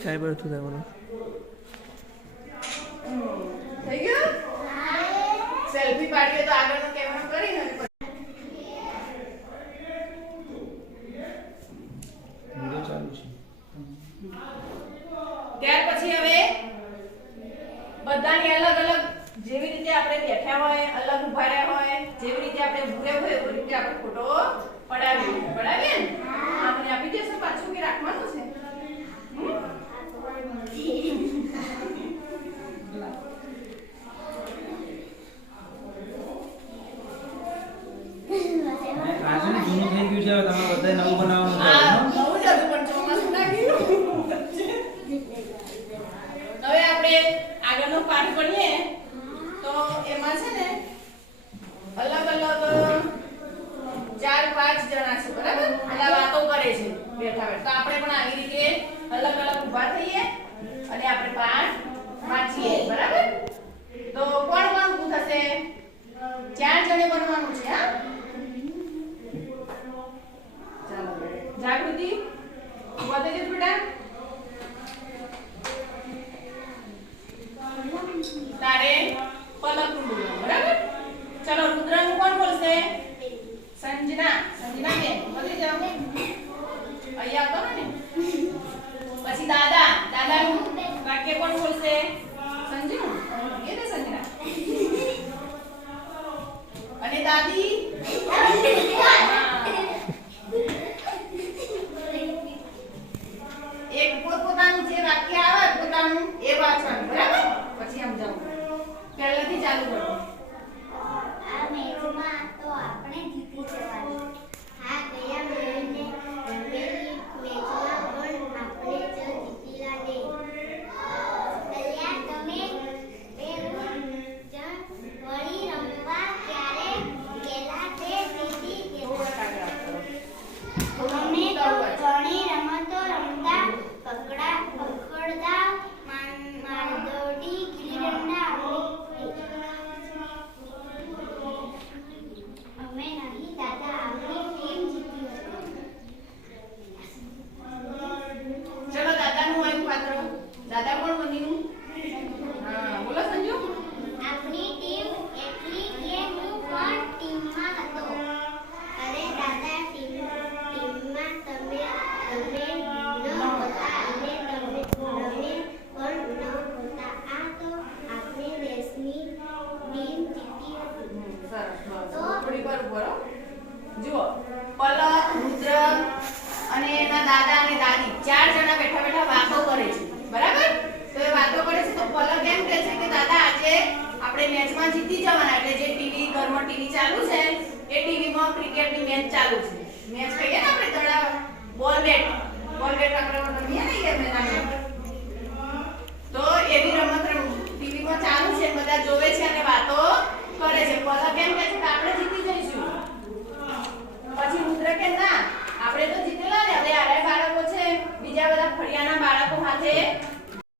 સાહેબ બધું થવાનું થઈ ગયું સેલ્ફી પાડીએ તો આગળનો કેમેરો કરીને વિડિયો ચાલુ છે. ત્યાર પછી હવે બધાની અલગ અલગ જેવી રીતે આપણે બેઠા હોય અલગ ઊભા રહ્યા હોય જેવી રીતે આપણે ભૂરે હોય એવી રીતે આપણે ફોટો જૂનું તમે બધાય નવું બનાવવાનું છે. નવું જ હતું, પણ ચોમાસું ગયું. હવે આપણે આગળનો પાઠ ભણીએ. તો એમાં છે ને અલગ અલગ ચાર પાંચ જણા છે, બરાબર? એટલે વાતો કરે છે, બેઠા બેઠા. તો આપણે પણ આવી રીતે અલગ અલગ ઊભા થઈએ અને આપણે પાઠ વાંચીએ, બરાબર? તો કોણ કોણ ઊભું થશે ચાર જણે બનવાનું છે હા ચાલો જાગૃતિ વધે છે બેટા. તારે પલકનું બોલવાનું, બરાબર? ચલો, રુદ્રનું કોણ બોલશે? સંજના. સંજના બેન બદલી જાવ અહીંયા કરો ને. પછી દાદા. દાદાનું વાક્ય કોણ બોલશે? સંજુ. એ તો સંજના. અને દાદી? પોતપોતાનું જે વાક્ય આવે પોતાનું એ વાંચવાનું બરાબર? પછી સમજાવું પહેલેથી ચાલુ કરો આ મેચમાં તો આપણે જીતી જવાનું હા ગયા મહિને રમેલી મેચમાં પણ આપણે જ જીતીલા ને કલ્યાણ તમે બે જણ વળી રમવા ક્યારે ગયેલા તે જીતી ગયા અમે તો ઘણી રમતો રમતા પકડા પકડતા માન- માલદોડી ગિલ્લી દંડા અમે નહીં દાદા આપણી ટીમ જીતી હતી ચલો દાદાનું આવ્યું પાત્ર દાદા કોણ બન્યું હા બોલો સંજુ આપણી ટીમ એટલી કે હું પણ ટીમમાં હતો અરે દાદા ટીમ ટીમમાં તમે તમે ન હતા અને તમે તમે પણ ન હતા આ તો આપણી દેશની ટીમ જીતી હતી સરસ બસ થોડી વાર ઊભો રહો જુઓ પલક રુદ્ર અને એના દાદા અને દાદી ચાર જણા બેઠા બેઠા વાતો કરે છે બરાબર તો એ વાતો કરે છે તો પલક એમ કહે છે કે દાદા આજે આપણે મેચમાં જીતી જવાના એટલે જે ટીવી ઘરમાં ટીવી ચાલુ છે, એ ટીવીમાં ક્રિકેટની મેચ ચાલુ છે. મેચ કહીએ ને આપણે તળાવ, બોલ બેટ. બોલ બેટ આપણે રમીએ